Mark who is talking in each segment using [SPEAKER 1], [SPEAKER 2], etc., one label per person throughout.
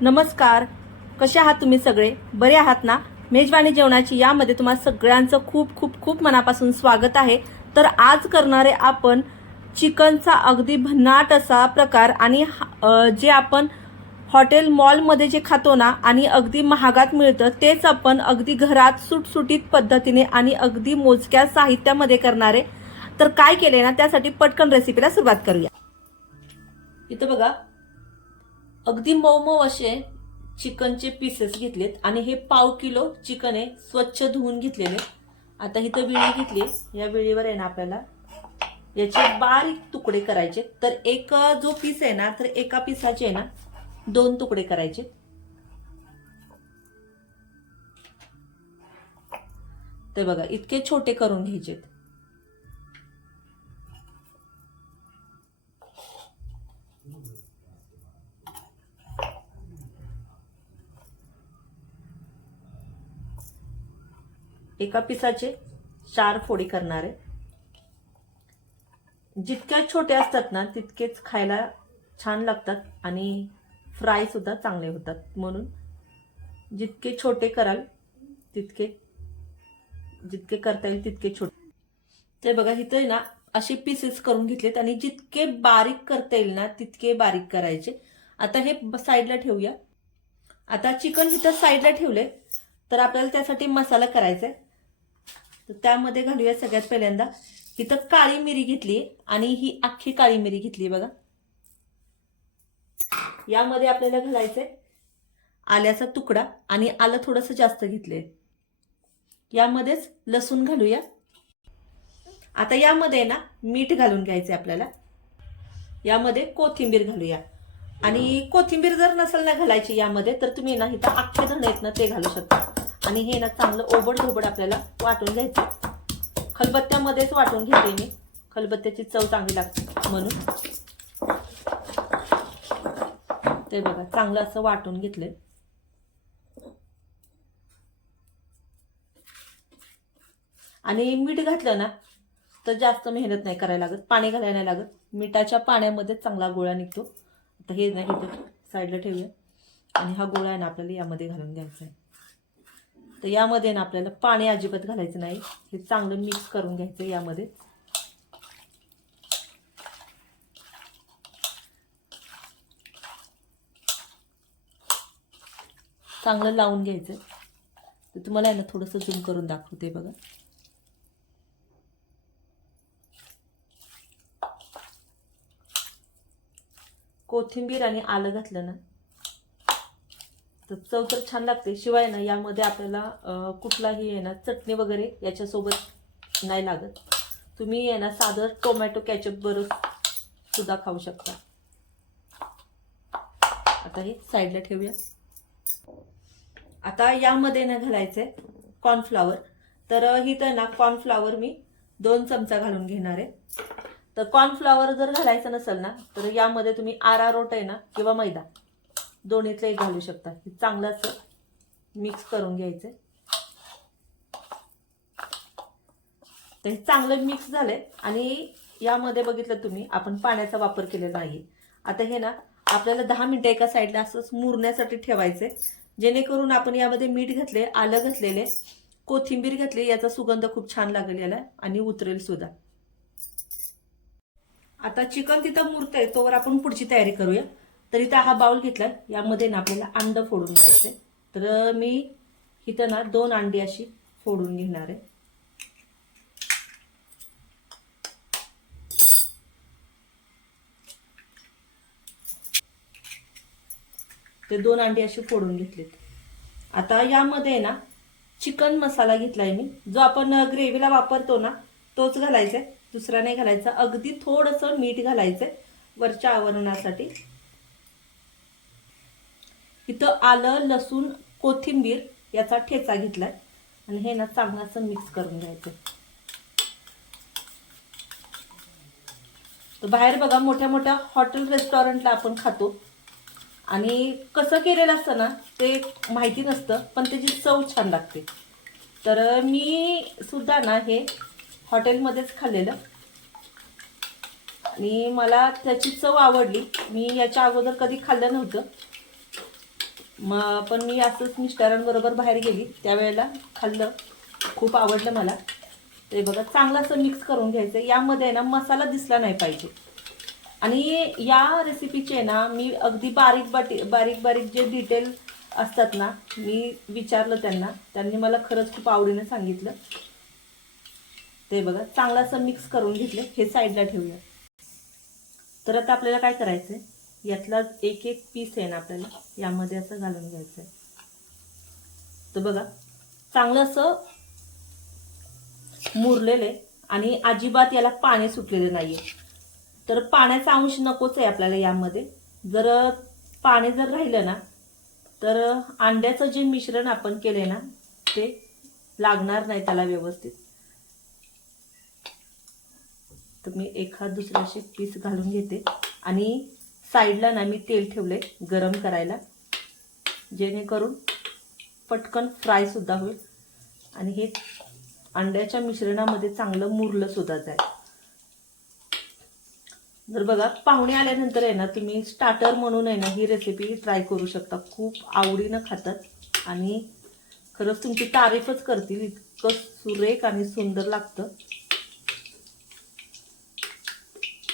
[SPEAKER 1] नमस्कार. कसे आहात तुम्ही सगळे? बरे आहात ना? मेजवानी जेवणाची यामध्ये तुम्हाला सगळ्यांचं खूप खूप खूप मनापासून स्वागत आहे. तर आज करणारे आपण चिकनचा अगदी भन्नाट असा प्रकार आणि जे आपण हॉटेल मॉलमध्ये जे खातो ना आणि अगदी महागात मिळतं तेच आपण अगदी घरात सुटसुटीत पद्धतीने आणि अगदी मोजक्या साहित्यामध्ये करणारे. तर काय केले ना त्यासाठी पटकन रेसिपीला सुरुवात करूया. इथं बघा. अगदी मऊ मऊ असे चिकनचे पीसेस घेतलेत. आणि हे पाव किलो चिकन आहे. स्वच्छ धुवून घेतलेले. आता इथं विळी घेतली. या विळीवर आहे ना आपल्याला. याचे बारीक तुकडे करायचे. तर एक जो पीस आहे ना तर एका पिसाचे आहे ना दोन तुकडे करायचे. ते बघा इतके छोटे करून घ्यायचेत. एका पिसाचे चार फोडी करणार. आहे जितक्या छोटे असतात ना तितकेच खायला छान लागतात आणि फ्रायसुद्धा चांगले होतात. म्हणून जितके छोटे कराल तितके जितके करता येईल तितके छोटे. ते बघा इथे ना असे पीसेस करून घेतलेत आणि जितके बारीक करता येईल ना तितके बारीक करायचे. आता हे साईडला ठेवूया. आता चिकन इथं साईडला ठेवले तर आपल्याला त्यासाठी मसाला करायचा आहे. तर त्यामध्ये घालूया सगळ्यात पहिल्यांदा. इथं काळी मिरी घेतली आणि ही अख्खी काळी मिरी घेतली बघा. यामध्ये आपल्याला घालायचंय आल्याचा तुकडा आणि आलं थोडंसं जास्त घेतलंय. यामध्येच लसूण घालूया. आता यामध्ये ना मीठ घालून घ्यायचंय आपल्याला. यामध्ये कोथिंबीर घालूया. आणि कोथिंबीर जर नसेल ना घालायची यामध्ये तर तुम्ही ना इथं अख्खे धणे आहेत ना ते घालू शकता. आणि हे ना चांगलं ओबड धोबड आपल्याला वाटून घ्यायचं. खलबत्त्यामध्येच वाटून घेते मी. खलबत्त्याची चव चांगली लागते म्हणून. ते बघा चांगलं असं वाटून घेतलंय. आणि मीठ घातलं ना तर जास्त मेहनत नाही करायला लागत पाणी घालायला नाही लागत. मिठाच्या पाण्यामध्ये चांगला गोळा निघतो. आता हे नाही साईडला ठेवूया. आणि हा गोळा आहे ना आपल्याला यामध्ये घालून घ्यायचा आहे. तर यामध्ये ना आपल्याला पाणी अजिबात घालायचं नाही. हे चांगलं मिक्स करून घ्यायचं यामध्ये. चांगलं लावून घ्यायचं तर तुम्हाला आहे ना थोडंसं झूम करून दाखवते बघा. कोथिंबीर आणि आलं घातलं ना तर चव तर छान लागते. शिवाय ना यामध्ये आपल्याला कुठलाही आहे ना चटणी वगैरे याच्यासोबत नाही लागत. तुम्ही आहे ना साधं टोमॅटो कॅचअप बरोबर सुद्धा खाऊ शकता. आता हे साईडला ठेवूया. आता यामध्ये ना घालायचं आहे कॉर्नफ्लावर तर इथं ना कॉर्नफ्लावर मी दोन चमचा घालून घेणार आहे. तर कॉर्नफ्लावर जर घालायचं नसेल ना तर यामध्ये तुम्ही आरारोट आहे ना किंवा मैदा. दोन्हीतलंही घालू शकता. हे चांगलं असं मिक्स करून घ्यायचं तर हे चांगलं मिक्स झालंय. आणि यामध्ये बघितलं तुम्ही आपण पाण्याचा वापर केलेला आहे. आता हे ना आपल्याला दहा मिनिटं एका साईडला असंच मुरण्यासाठी ठेवायचंय. जेणेकरून आपण यामध्ये मीठ घातले आलं घातलेले कोथिंबीर घातली याचा सुगंध खूप छान लागेल याला आणि उतरेल सुद्धा. आता चिकन तिथं मुरतंय तोवर आपण पुढची तयारी करूया. तर इथं हा बाउल घेतलाय. यामध्ये ना आपल्याला अंड फोडून घ्यायचं तर मी इथं ना दोन अंडी अशी फोडून घेणार आहे. ते दोन अंडी अशी फोडून घेतलीत. आता यामध्ये ना चिकन मसाला घेतलाय मी. जो आपण ग्रेव्हीला वापरतो ना तोच घालायचा आहे दुसरा नाही घालायचा. अगदी थोडंसं मीठ घालायचंय वरच्या आवरणासाठी. इथं आलं लसूण कोथिंबीर याचा ठेचा घेतलाय. आणि हे ना चांगलं असं मिक्स करून घ्यायचं. तर बाहेर बघा मोठ्या मोठ्या हॉटेल रेस्टॉरंटला आपण खातो. आणि कसं केलेलं असतं ना ते माहिती नसतं पण त्याची चव छान लागते. तर मी सुद्धा ना हे हॉटेलमध्येच खाल्लेलं. आणि मला त्याची चव आवडली. मी याच्या अगोदर कधी खाल्लं नव्हतं. मग पण मी असंच मिस्टरांबरोबर बाहेर गेली. त्यावेळेला खाल्लं. खूप आवडलं मला. ते बघा चांगलं असं मिक्स करून घ्यायचं. यामध्ये ना मसाला दिसला नाही पाहिजे. आणि या रेसिपीचे ना मी अगदी बारीक बाटी बारीक बारीक जे डिटेल असतात ना मी विचारलं त्यांना. त्यांनी मला खरंच खूप आवडीनं सांगितलं. ते बघा चांगलं असं मिक्स करून घेतलं. हे साईडला ठेवूया. तर आता आपल्याला काय करायचं आहे यातला एक एक पीस आहे ना आपल्याला यामध्ये असं घालून घ्यायचं आहे तर बघा चांगलं असं मुरलेलं आहे आणि अजिबात याला पाणी सुटलेलं नाहीये. तर पाण्याचा अंश नकोच आहे आपल्याला यामध्ये. जर पाणी जर राहिलं ना तर अंड्याचं जे मिश्रण आपण केले ना ते लागणार नाही त्याला व्यवस्थित. तर मी एखाद दुसऱ्याशी पीस घालून घेते. आणि साईडला ना मी तेल ठेवले गरम करायला. जेणेकरून पटकन फ्राय सुद्धा होईल. आणि हे अंड्याच्या मिश्रणामध्ये चांगलं मुरलं सुद्धा जाईल. जर बघा पाहुणे आल्यानंतर आहे ना तुम्ही स्टार्टर म्हणून आहे ना ही रेसिपी ट्राय करू शकता. खूप आवडीनं खातात. आणि खरंच तुमची तारीफच करतील. इतकं सुरेख आणि सुंदर लागतं.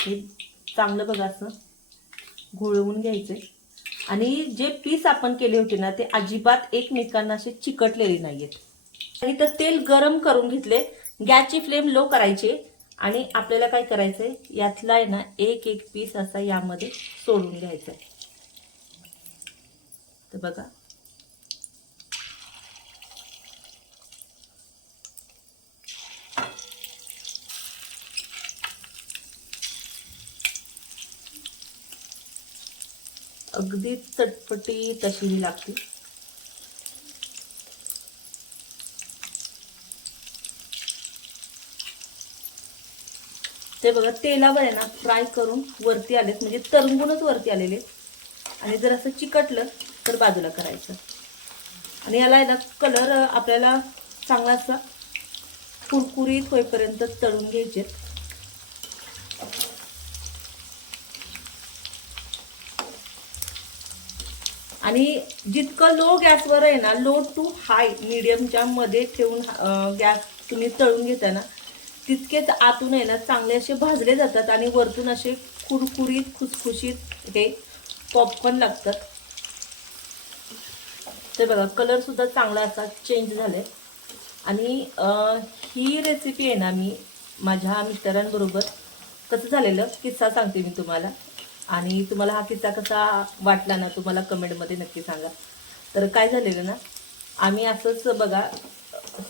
[SPEAKER 1] हे चांगलं बघा असं. घोळवून घ्यायचे. आणि जे पीस आपण केले होते ना ते अजिबात एकमेकांना असे चिकटलेले नाहीयेत. आणि तर तेल गरम करून घेतले. गॅसची फ्लेम लो करायची. आणि आपल्याला काय करायचंय? यातला आहे ना एक एक पीस असा यामध्ये सोडून घ्यायचा. आहे तर बघा अगदी चटपटी तशी ही लागते. ते बघा तेलावर आहे ना फ्राय करून वरती आलेत. म्हणजे तरंगूनच वरती आलेले. आणि जर असं चिकटलं तर बाजूला करायचं. आणि याला आहे ना कलर आपल्याला चांगला असा कुरकुरीत होईपर्यंत तळून घ्यायचे आणि जितकं लो गॅसवर आहे ना लो टू हाय मिडियमच्या मध्ये ठेवून गॅस तुम्ही तळून घेता ना तितकेच आतून आहे ना चांगले असे भाजले जातात आणि वरतून असे कुरकुरीत खुसखुशीत हे पॉपकॉर्न लागतात. ते बघा कलरसुद्धा चांगला असा चेंज झालाय. आणि ही रेसिपी आहे ना मी माझ्या मिस्टरांबरोबर कसं झालेलं किस्सा सांगते मी तुम्हाला. आणि तुम्हाला हा किस्सा कसा वाटला ना तुम्हाला कमेंटमध्ये नक्की सांगा. तर काय झालेलं ना आम्ही असंच बघा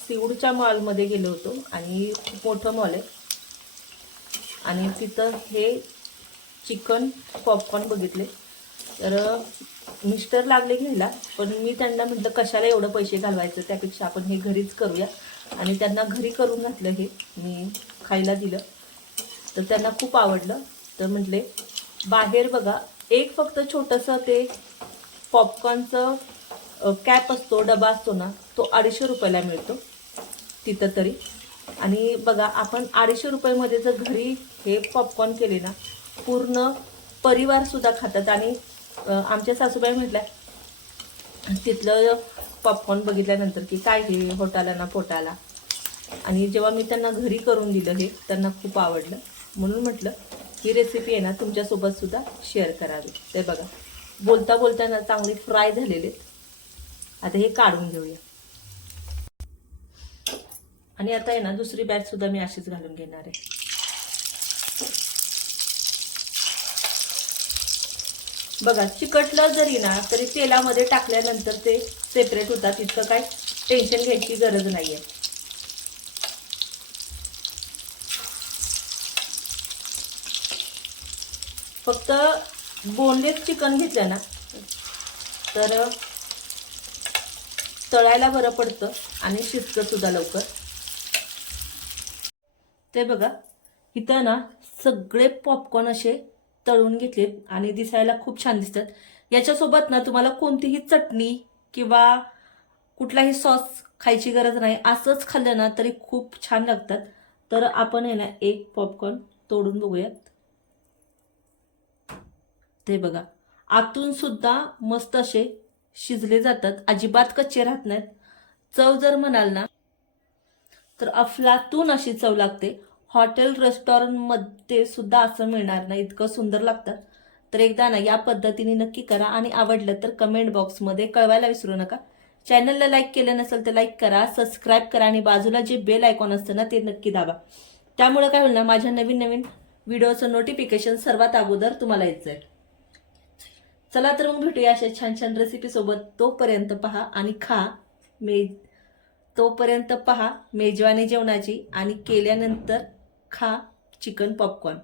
[SPEAKER 1] सिवूडच्या मॉलमध्ये गेलो होतो आणि खूप मोठं मॉल आहे. आणि तिथं हे चिकन पॉपकॉर्न बघितले. तर मिस्टर लागले घ्यायला पण मी त्यांना म्हटलं कशाला एवढं पैसे घालवायचं? त्यापेक्षा आपण हे घरीच करूया. आणि त्यांना घरी करून घातलं हे मी खायला दिलं. तर त्यांना खूप आवडलं. तर म्हटले बाहेर बघा एक फक्त छोटंसं ते पॉपकॉर्नचं कॅप असतो डबा असतो ना तो अडीचशे रुपयाला मिळतो. तिथं तरी. आणि बघा आपण अडीचशे रुपयामध्ये जर घरी हे पॉपकॉर्न केले ना पूर्ण परिवारसुद्धा खातात. आणि आमच्या सासूबाई म्हटल्या तिथलं पॉपकॉर्न बघितल्यानंतर की काय हे होटाला ना पोटाला. आणि जेव्हा मी त्यांना घरी करून दिलं हे त्यांना खूप आवडलं. म्हणून म्हटलं ही रेसिपी आहे ना तुमच्यासोबत सुद्धा शेअर करावी. ते बघा बोलता बोलता ना चांगले फ्राय झालेले आता हे काढून घेऊया. आणि आता आहे ना दुसरी बॅच सुद्धा मी अशीच घालून घेणार आहे. बघा चिकटलं जरी ना तरी तेलामध्ये टाकल्यानंतर ते सेपरेट होतात. इतकं काय टेन्शन घ्यायची गरज नाही आहे फक्त बोनलेस चिकन घेतलं ना तर तळायला बरं पडतं आणि शिजतं सुद्धा लवकर. ते बघा इथं ना सगळे पॉपकॉर्न असे तळून घेतले आणि दिसायला खूप छान दिसतात. याच्यासोबत ना तुम्हाला कोणतीही चटणी किंवा कुठलाही सॉस खायची गरज नाही असंच खाल्लं ना तरी खूप छान लागतात. तर आपण आहे ना एक पॉपकॉर्न तोडून बघूयात. ते बघा. आतून सुद्धा मस्त असे शिजले जातात. अजिबात कच्चे राहत नाहीत. चव जर म्हणाल ना तर अफलातून अशी चव लागते. हॉटेल रेस्टॉरंटमध्ये सुद्धा असं मिळणार नाही. इतकं सुंदर लागतात. तर एकदा ना या पद्धतीने नक्की करा. आणि आवडलं तर कमेंट बॉक्समध्ये कळवायला विसरू नका. चॅनलला लाईक केलं नसेल तर लाईक करा सबस्क्राईब करा आणि बाजूला जे बेल आयकॉन असतं ना ते नक्की दाबा. त्यामुळे काय होईल ना माझ्या नवीन नवीन व्हिडिओचं नोटिफिकेशन सर्वात अगोदर तुम्हाला यायचं आहे चला तर मग भेटूया अशा छान छान रेसिपी सोबत. तोपर्यंत पहा आणि खा. मे तोपर्यंत पहा मेजवानी जेवणाची आणि केल्यानंतर खा चिकन पॉपकॉर्न